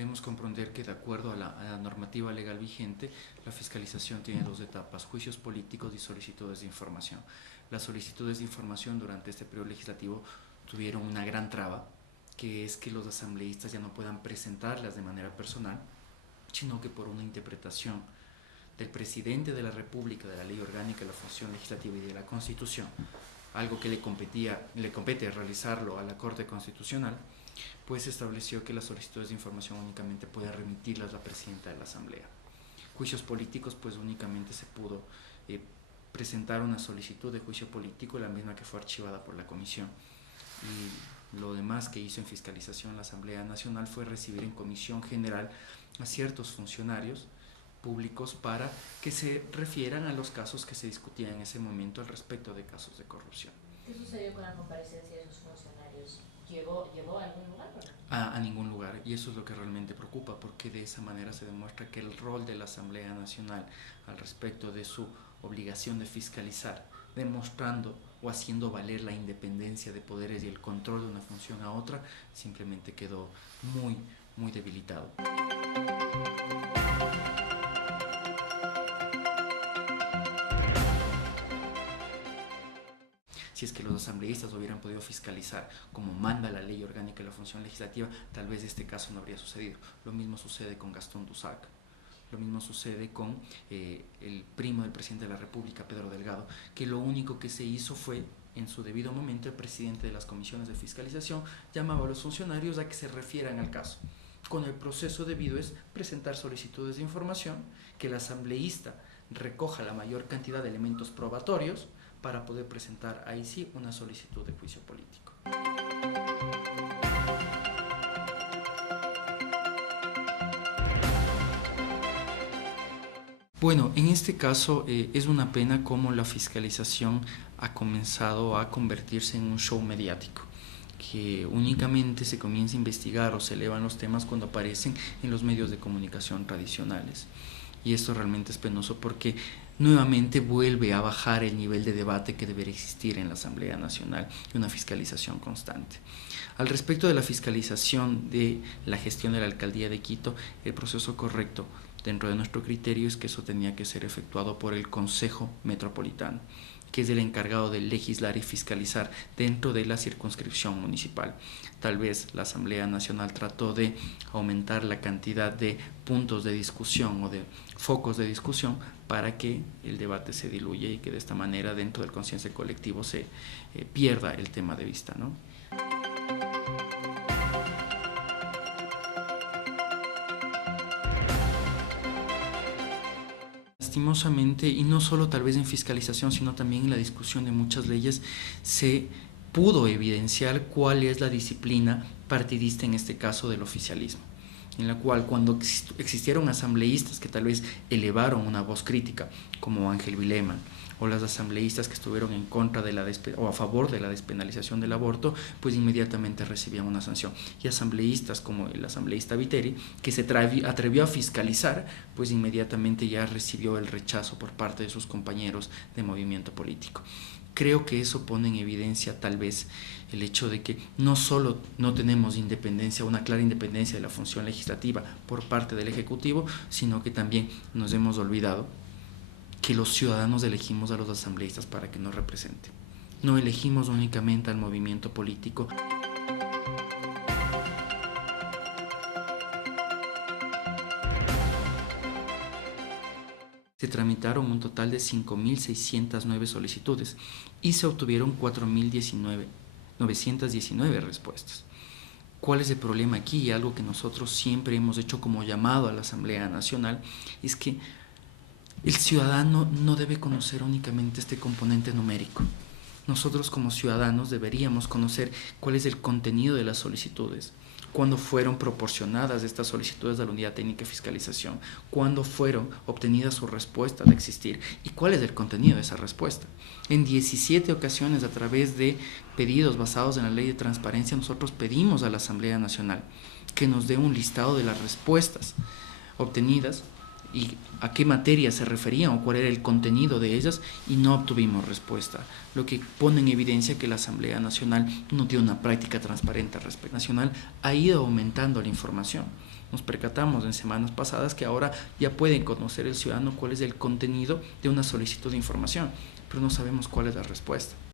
Debemos comprender que de acuerdo a la normativa legal vigente, la fiscalización tiene dos etapas: juicios políticos y solicitudes de información. Las solicitudes de información durante este periodo legislativo tuvieron una gran traba, que es que los asambleístas ya no puedan presentarlas de manera personal, sino que por una interpretación del presidente de la República, de la Ley Orgánica de la Función Legislativa y de la Constitución, algo que le compete realizarlo a la Corte Constitucional, pues estableció que las solicitudes de información únicamente puede remitirlas la presidenta de la Asamblea. Juicios políticos, pues únicamente se pudo presentar una solicitud de juicio político, la misma que fue archivada por la Comisión. Y lo demás que hizo en fiscalización la Asamblea Nacional fue recibir en Comisión General a ciertos funcionarios públicos para que se refieran a los casos que se discutían en ese momento al respecto de casos de corrupción. ¿Qué sucedió con la comparecencia de esos funcionarios? ¿Llevó a algún lugar? A ningún lugar, y eso es lo que realmente preocupa, porque de esa manera se demuestra que el rol de la Asamblea Nacional al respecto de su obligación de fiscalizar, demostrando o haciendo valer la independencia de poderes y el control de una función a otra, simplemente quedó muy debilitado. Si es que los asambleístas hubieran podido fiscalizar como manda la Ley Orgánica de la Función Legislativa, tal vez este caso no habría sucedido. Lo mismo sucede con Gastón Dusac, lo mismo sucede con el primo del presidente de la República, Pedro Delgado, que lo único que se hizo fue, en su debido momento, el presidente de las comisiones de fiscalización llamaba a los funcionarios a que se refieran al caso. Con el proceso debido es presentar solicitudes de información, que el asambleísta recoja la mayor cantidad de elementos probatorios para poder presentar ahí sí una solicitud de juicio político. Bueno, en este caso es una pena cómo la fiscalización ha comenzado a convertirse en un show mediático, que únicamente se comienza a investigar o se elevan los temas cuando aparecen en los medios de comunicación tradicionales. Y esto realmente es penoso porque nuevamente vuelve a bajar el nivel de debate que debería existir en la Asamblea Nacional y una fiscalización constante. Al respecto de la fiscalización de la gestión de la Alcaldía de Quito, el proceso correcto dentro de nuestro criterio es que eso tenía que ser efectuado por el Consejo Metropolitano, que es el encargado de legislar y fiscalizar dentro de la circunscripción municipal. Tal vez la Asamblea Nacional trató de aumentar la cantidad de puntos de discusión o de focos de discusión para que el debate se diluya y que de esta manera dentro del conciencia colectivo se pierda el tema de vista, ¿no? Lastimosamente, y no solo tal vez en fiscalización, sino también en la discusión de muchas leyes, se pudo evidenciar cuál es la disciplina partidista en este caso del oficialismo, en la cual cuando existieron asambleístas que tal vez elevaron una voz crítica, como Ángel Vilema, o las asambleístas que estuvieron en contra de o a favor de la despenalización del aborto, pues inmediatamente recibían una sanción. Y asambleístas como el asambleísta Viteri, que se atrevió a fiscalizar, pues inmediatamente ya recibió el rechazo por parte de sus compañeros de movimiento político. Creo que eso pone en evidencia tal vez el hecho de que no solo no tenemos independencia, una clara independencia de la función legislativa por parte del Ejecutivo, sino que también nos hemos olvidado que los ciudadanos elegimos a los asambleístas para que nos representen. No elegimos únicamente al movimiento político. Se tramitaron un total de 5.609 solicitudes y se obtuvieron 4.919 respuestas. ¿Cuál es el problema aquí? Y algo que nosotros siempre hemos hecho como llamado a la Asamblea Nacional es que el ciudadano no debe conocer únicamente este componente numérico. Nosotros como ciudadanos deberíamos conocer cuál es el contenido de las solicitudes, cuándo fueron proporcionadas estas solicitudes a la Unidad Técnica de Fiscalización, cuándo fueron obtenidas sus respuestas de existir y cuál es el contenido de esa respuesta. En 17 ocasiones, a través de pedidos basados en la Ley de Transparencia, nosotros pedimos a la Asamblea Nacional que nos dé un listado de las respuestas obtenidas y a qué materia se referían o cuál era el contenido de ellas, y no obtuvimos respuesta, lo que pone en evidencia que la Asamblea Nacional no tiene una práctica transparente al respecto. Nacional ha ido aumentando la información. Nos percatamos en semanas pasadas que ahora ya puede conocer el ciudadano cuál es el contenido de una solicitud de información, pero no sabemos cuál es la respuesta.